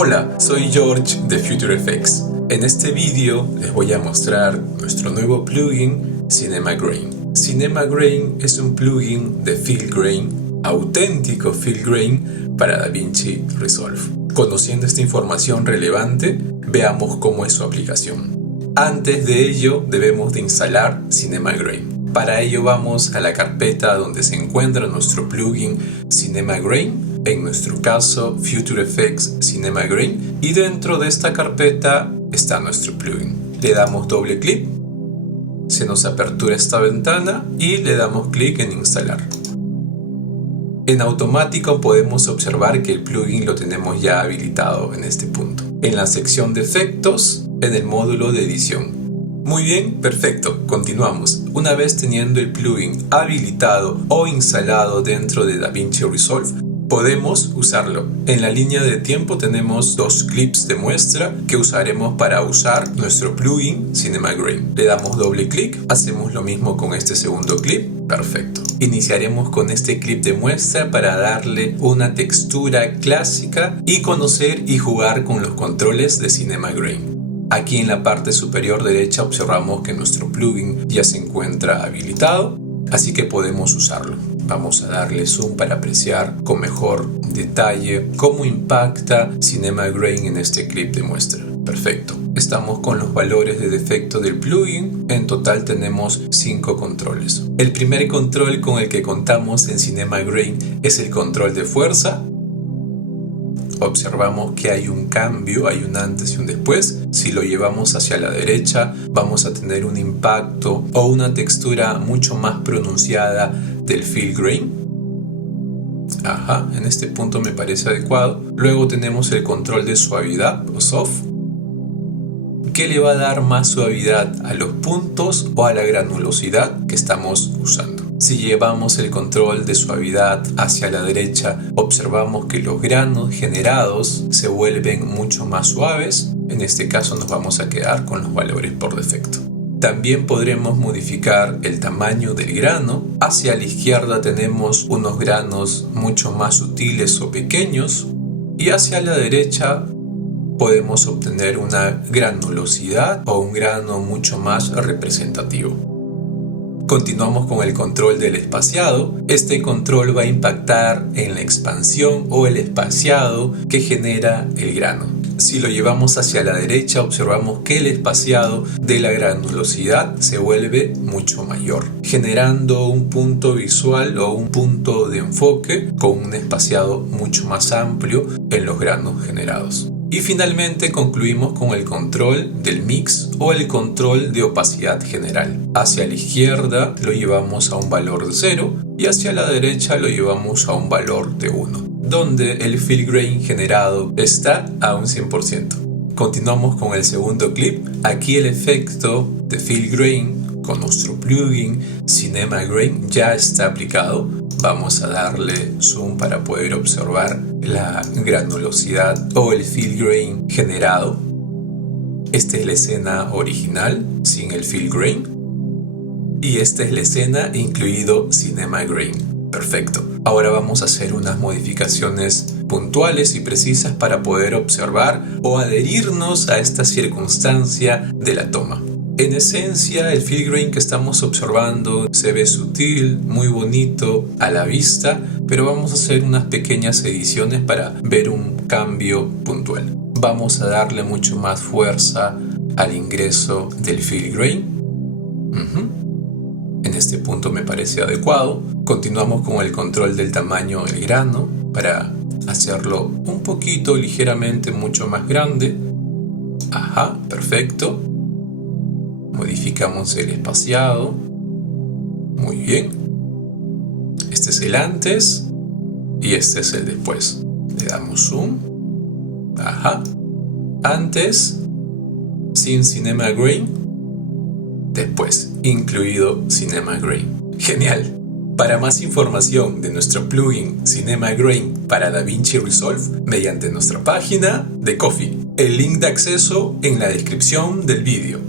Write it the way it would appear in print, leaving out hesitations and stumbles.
Hola, soy George de Future Effects. En este vídeo les voy a mostrar nuestro nuevo plugin Cinema Grain. Cinema Grain es un plugin de Fill Grain, auténtico Fill Grain para DaVinci Resolve. Conociendo esta información relevante, veamos cómo es su aplicación. Antes de ello, debemos de instalar Cinema Grain. Para ello vamos a la carpeta donde se encuentra nuestro plugin Cinema Grain, en nuestro caso Future Effects Cinema Grain, y dentro de esta carpeta está nuestro plugin. Le damos doble clic, se nos apertura esta ventana y le damos clic en instalar. En automático podemos observar que el plugin lo tenemos ya habilitado en este punto. En la sección de efectos, en el módulo de edición. Muy bien, perfecto, continuamos. Una vez teniendo el plugin habilitado o instalado dentro de DaVinci Resolve, podemos usarlo. En la línea de tiempo tenemos dos clips de muestra que usaremos para usar nuestro plugin Cinema Grain. Le damos doble clic, hacemos lo mismo con este segundo clip. Perfecto. Iniciaremos con este clip de muestra para darle una textura clásica y conocer y jugar con los controles de Cinema Grain. Aquí en la parte superior derecha observamos que nuestro plugin ya se encuentra habilitado, así que podemos usarlo. Vamos a darle zoom para apreciar con mejor detalle cómo impacta Cinema Grain en este clip de muestra. Perfecto. Estamos con los valores de defecto del plugin. En total tenemos 5 controles. El primer control con el que contamos en Cinema Grain es el control de fuerza. Observamos que hay un cambio, hay un antes y un después. Si lo llevamos hacia la derecha, vamos a tener un impacto o una textura mucho más pronunciada del Fill Grain. En este punto me parece adecuado. Luego tenemos el control de suavidad o soft, que le va a dar más suavidad a los puntos o a la granulosidad que estamos usando. Si llevamos el control de suavidad hacia la derecha, observamos que los granos generados se vuelven mucho más suaves. En este caso nos vamos a quedar con los valores por defecto. También podremos modificar el tamaño del grano. Hacia la izquierda tenemos unos granos mucho más sutiles o pequeños, y hacia la derecha podemos obtener una granulosidad o un grano mucho más representativo. Continuamos con el control del espaciado. Este control va a impactar en la expansión o el espaciado que genera el grano. Si lo llevamos hacia la derecha, observamos que el espaciado de la granulosidad se vuelve mucho mayor, generando un punto visual o un punto de enfoque con un espaciado mucho más amplio en los granos generados. Y finalmente concluimos con el control del mix o el control de opacidad general. Hacia la izquierda lo llevamos a un valor de 0 y hacia la derecha lo llevamos a un valor de 1, donde el Fill Grain generado está a un 100%. Continuamos con el segundo clip. Aquí el efecto de Fill Grain con nuestro plugin Cinema Grain ya está aplicado. Vamos a darle zoom para poder observar la granulosidad o el Fill Grain generado. Esta es la escena original sin el Fill Grain. Y esta es la escena incluido Cinema Grain. Perfecto. Ahora vamos a hacer unas modificaciones puntuales y precisas para poder observar o adherirnos a esta circunstancia de la toma. En esencia, el Fill Grain que estamos observando se ve sutil, muy bonito a la vista, pero vamos a hacer unas pequeñas ediciones para ver un cambio puntual. Vamos a darle mucho más fuerza al ingreso del Fill Grain. En este punto me parece adecuado. Continuamos con el control del tamaño del grano para hacerlo un poquito, ligeramente mucho más grande. Perfecto. Modificamos el espaciado. Muy bien. Este es el antes y este es el después. Le damos zoom. Antes sin Cinema Grain. Después incluido Cinema Grain. Genial. Para más información de nuestro plugin Cinema Grain para DaVinci Resolve mediante nuestra página de Ko-fi. El link de acceso en la descripción del vídeo.